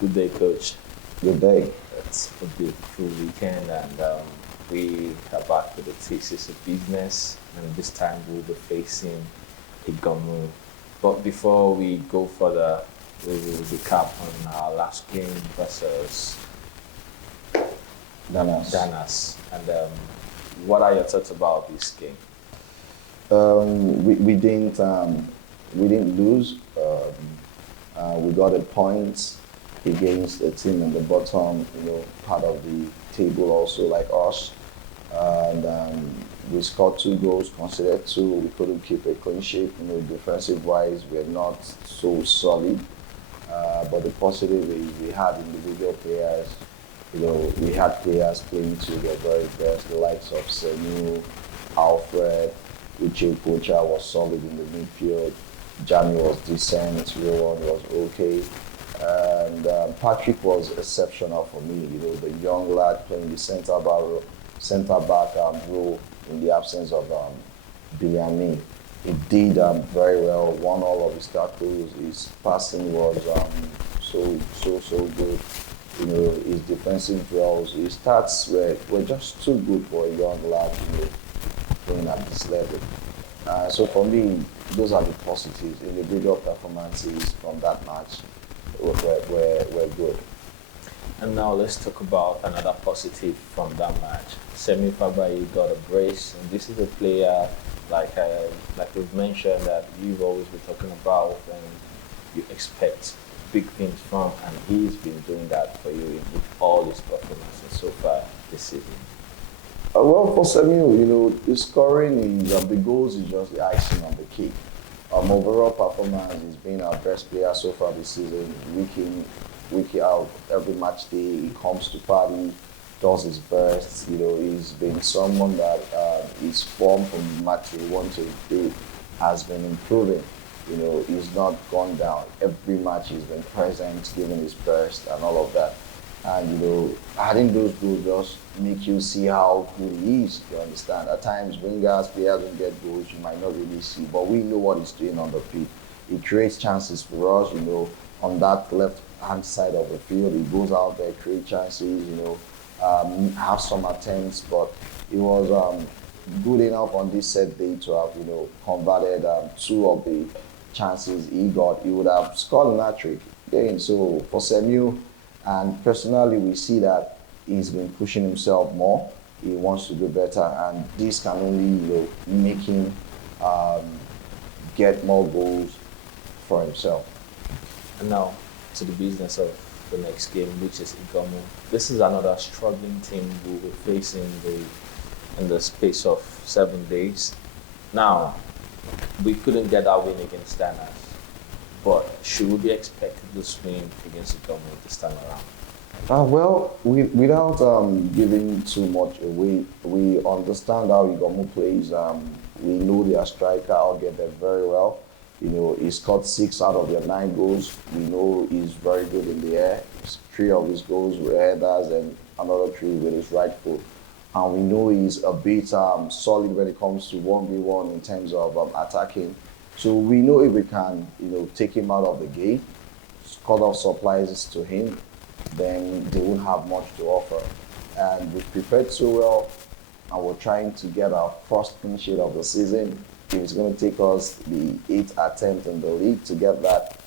Good day, Coach. Good day. It's a beautiful weekend, and we are back with the thesis of business. And this time we'll be facing Iganmu. But before we go further, we will recap on our last game versus Danas. Danas. And what are your thoughts about this game? We didn't lose. We got a point against a team in the bottom, part of the table also like us. And we scored 2 goals, considered two. We couldn't keep a clean sheet. Defensive wise, we're not so solid. But the positive is we had individual players. We had players playing to their very best, the likes of Senu, Alfred, Uche Pocha was solid in the midfield. Jamie was decent, Rowan was okay. And Patrick was exceptional for me. The young lad playing the centre back role in the absence of Biliani. He did very well. Won all of his tackles. His passing was so good. His defensive drills, his stats were just too good for a young lad. Playing at this level. So for me, those are the positives. Individual performances from that match were good. And now let's talk about another positive from that match. Semi Fabai got a brace, and this is a player like we've mentioned that you've always been talking about, and you expect big things from, and he's been doing that for you with all his performances so far this season. Well, for Samuel, the scoring is the goals is just the icing on the cake. Overall performance, he's been our best player so far this season. Week in, out, every match day, he comes to party, does his best. He's been someone that his form from match day 1 to 8 has been improving. He's not gone down. Every match he's been present, giving his best and all of that. And adding those goals just make you see how good he is. You understand? At times, wingers, players don't get goals, you might not really see, but we know what he's doing on the pitch. He creates chances for us. On that left-hand side of the field, he goes out there, create chances. Have some attempts, but he was good enough on this set day to have converted 2 of the chances he got. He would have scored an hat-trick. Again, so for Samuel. And personally, we see that he's been pushing himself more. He wants to do better, and this can only, make him get more goals for himself. And now to the business of the next game, which is Iganmu. This is another struggling team we will face in the space of 7 days. Now, we couldn't get that win against Danas. But should we be expecting this win against Iganmu this time around? Without giving too much away, we understand how Iganmu plays. We know their striker, I'll get them very well. He scored 6 out of their 9 goals. We know he's very good in the air. 3 of his goals were headers and another 3 with his right foot. And we know he's a bit solid when it comes to 1v1 in terms of attacking. So we know if we can, take him out of the game, cut off supplies to him, then they won't have much to offer. And we prepared so well, and we're trying to get our first clean sheet of the season. It's going to take us the 8th attempt in the league to get that.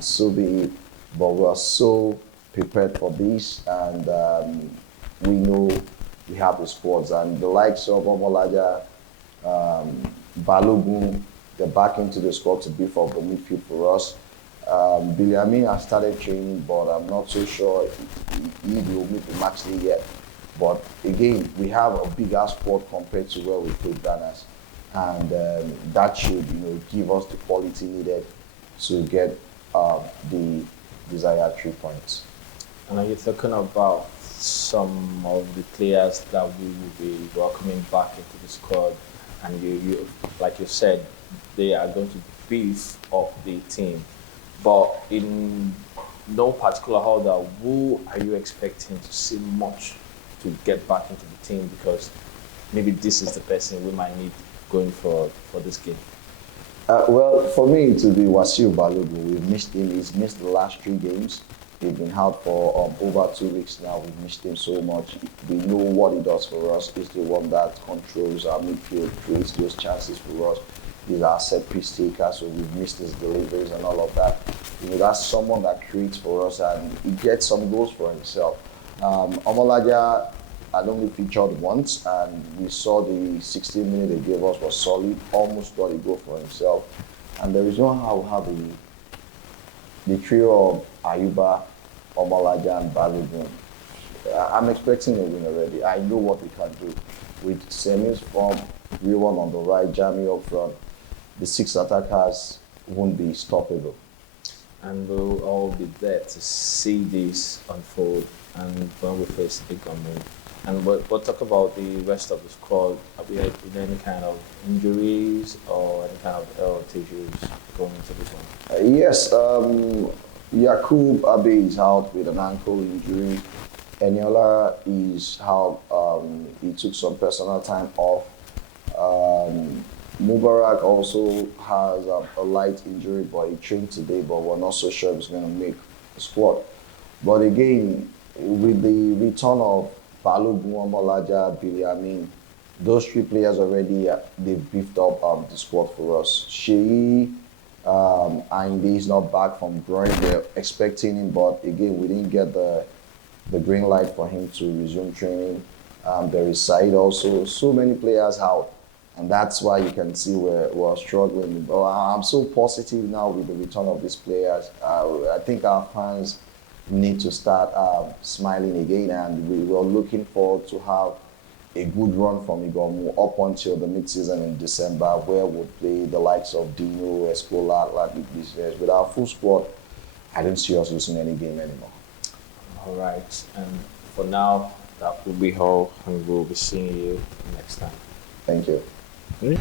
So be it. But we are so prepared for this, and we know we have the squads. And the likes of Omolaja, Balogun, they're back into the squad to beef up the midfield for us. Biliami has started training, but I'm not so sure he will make the match day yet. But again, we have a bigger squad compared to where we played Danas. And that should, give us the quality needed to get the desired 3 points. And are you talking about some of the players that we will be welcoming back into the squad? And you like you said, they are going to beef up the team. But in no particular order, who are you expecting to see much to get back into the team? Because maybe this is the person we might need going for this game. Well, for me, it will be Wasiu Balogun. We've missed him. He's missed the last 3 games. He's been out for over 2 weeks now. We missed him so much. We know what he does for us. He's the one that controls our midfield, creates those chances for us. He's our set piece taker, so we've missed his deliveries and all of that. That's someone that creates for us and he gets some goals for himself. Omolaja had only featured once, and we saw the 16 minutes they gave us was solid, almost got a goal for himself. And there is no how we have the trio of Ayuba, Omolaja, and Balogun. I'm expecting a win already. I know what we can do. With Semi's form, real one on the right, Jamie up front, the 6 attackers won't be stoppable. And we'll all be there to see this unfold. And when we face Iganmu, and we'll talk about the rest of the squad. Have we had any kind of injuries or any kind of health issues going into this one? Yes, Yakub Abe is out with an ankle injury. Eniola is out. He took some personal time off. Mubarak also has a light injury, but he trained today, but we're not so sure if he's going to make the squad. But again, with the return of Balogun, Omolaja, Biliamin, those 3 players already, they've beefed up the squad for us. Sheyi, Ainde is not back from groin. They're expecting him, but again, we didn't get the green light for him to resume training. There is Said also. So many players out. And that's why you can see we're struggling. But I'm so positive now with the return of these players. I think our fans need to start smiling again, and we were looking forward to have a good run from Iganmu up until the mid-season in December, where we'll play the likes of Dino, Escola, Atlantic Business. With our full squad, I don't see us losing any game anymore. All right. And for now, that will be all, and we'll be seeing you next time. Thank you. Really?